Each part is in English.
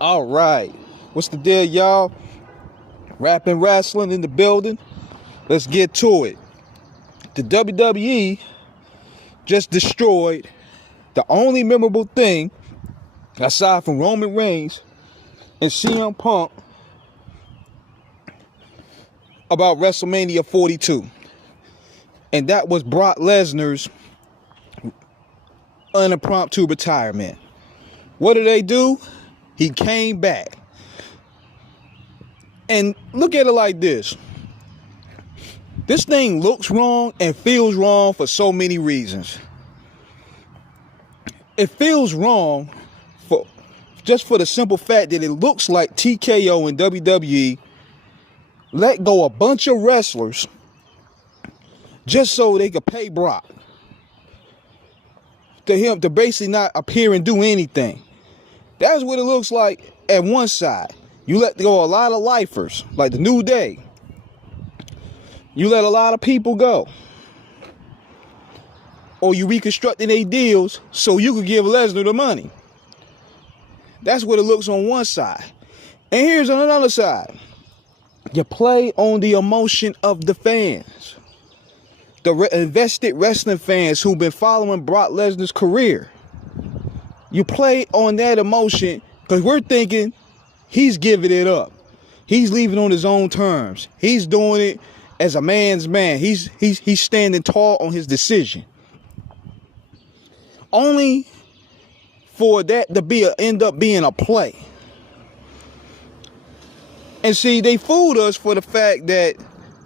All right. What's the deal, y'all? Rapping wrestling in the building. Let's get to it. The WWE just destroyed the only memorable thing aside from Roman Reigns and CM Punk about WrestleMania 42. And that was Brock Lesnar's unimpromptu retirement. What did they do? He came back. And look at it like this. This thing looks wrong and feels wrong for so many reasons. It feels wrong just for the simple fact that it looks like TKO and WWE let go a bunch of wrestlers just so they could pay Brock. To basically not appear and do anything. That's what it looks like at one side. You let go a lot of lifers, like the New Day. You let a lot of people go. Or you reconstructing their deals so you could give Lesnar the money. That's what it looks on one side. And here's on another side. You play on the emotion of the fans. The invested wrestling fans who've been following Brock Lesnar's career. You play on that emotion because we're thinking he's giving it up. He's leaving on his own terms. He's doing it as a man's man. He's standing tall on his decision. Only for that to end up being a play. And see, they fooled us for the fact that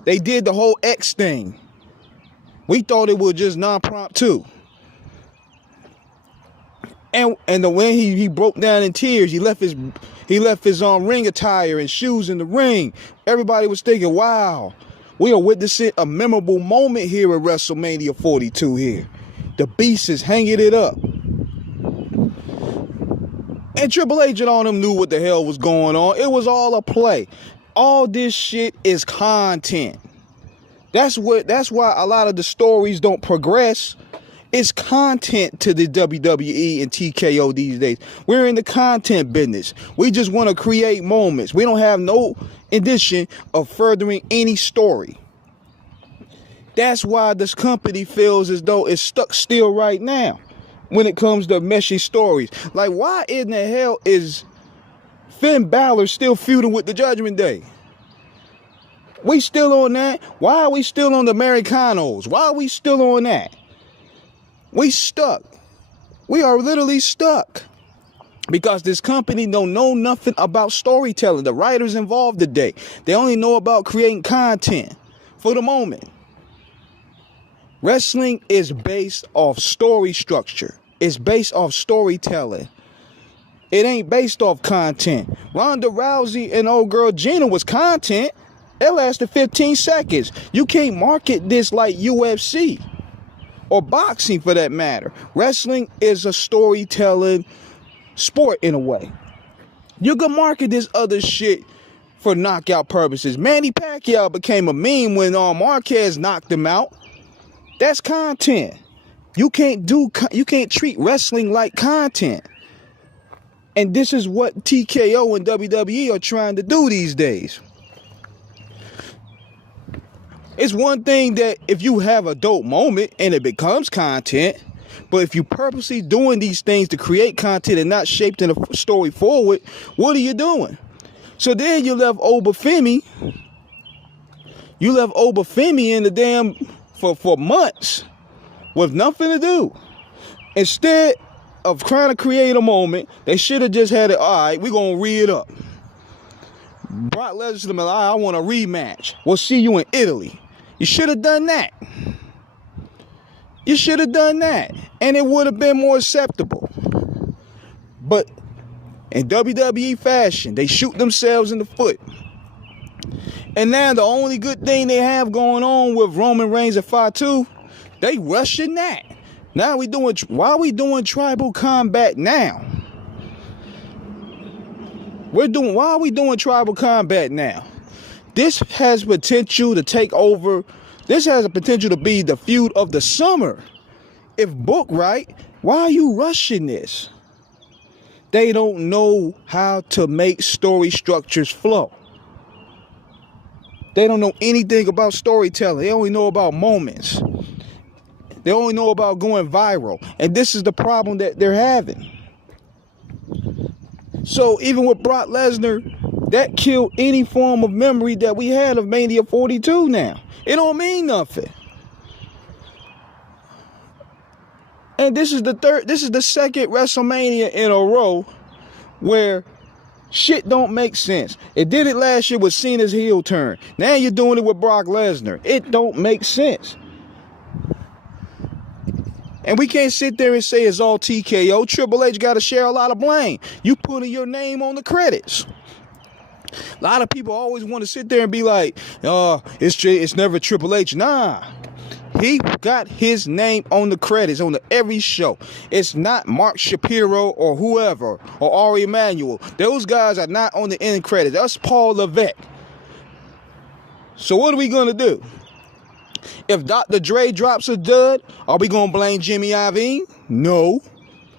they did the whole X thing. We thought it was just non-promptu. And when he broke down in tears, he left his ring attire and shoes in the ring. Everybody was thinking, wow, we are witnessing a memorable moment here at WrestleMania 42 here. The Beast is hanging it up. And Triple H and all them knew what the hell was going on. It was all a play. All this shit is content. That's why a lot of the stories don't progress. It's content to the WWE and TKO these days. We're in the content business. We just want to create moments. We don't have no intention of furthering any story. That's why this company feels as though it's stuck still right now when it comes to meshy stories. Like, why in the hell is Finn Balor still feuding with the Judgment Day? We still on that? Why are we still on the Americanos? Why are we still on that? We stuck. We are literally stuck. Because this company don't know nothing about storytelling. The writers involved today, they only know about creating content for the moment. Wrestling is based off story structure. It's based off storytelling. It ain't based off content. Ronda Rousey and old girl Gina was content. It lasted 15 seconds. You can't market this like UFC. Or boxing for that matter. Wrestling is a storytelling sport in a way. You can market this other shit for knockout purposes. Manny Pacquiao became a meme when Marquez knocked him out. That's content. You can't treat wrestling like content. And this is what TKO and WWE are trying to do these days. It's one thing that if you have a dope moment and it becomes content, but if you purposely doing these things to create content and not shaping the story forward, what are you doing? So then you left Femi in the damn for months with nothing to do. Instead of trying to create a moment, they should have just had it, all right, we're going to re it up. Brock Lesnar, I want a rematch. We'll see you in Italy. You should have done that. You should have done that. And it would have been more acceptable. But in WWE fashion, they shoot themselves in the foot. And now the only good thing they have going on with Roman Reigns at 5'2", they rushing that. Now why are we doing tribal combat now? Why are we doing tribal combat now? This has potential to take over. This has a potential to be the feud of the summer. If booked right, why are you rushing this? They don't know how to make story structures flow. They don't know anything about storytelling. They only know about moments. They only know about going viral. And this is the problem that they're having. So even with Brock Lesnar, that killed any form of memory that we had of Mania 42 now. It don't mean nothing. And this is the second WrestleMania in a row where shit don't make sense. It did it last year with Cena's heel turn. Now you're doing it with Brock Lesnar. It don't make sense. And we can't sit there and say it's all TKO. Triple H got to share a lot of blame. You putting your name on the credits. A lot of people always want to sit there and be like, oh, it's never Triple H. Nah. He got his name on the credits on every show. It's not Mark Shapiro or whoever or Ari Emanuel. Those guys are not on the end credits. That's Paul Levesque. So what are we going to do? If Dr. Dre drops a dud, are we going to blame Jimmy Iovine? No.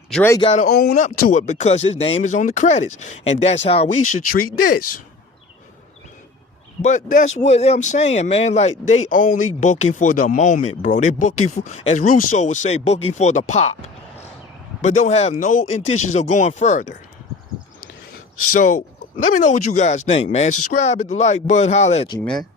Dre got to own up to it because his name is on the credits. And that's how we should treat this. But that's what I'm saying, man. Like, they only booking for the moment, bro. They booking for, as Russo would say, booking for the pop. But don't have no intentions of going further. So, let me know what you guys think, man. Subscribe, hit the like button, holla at you, man.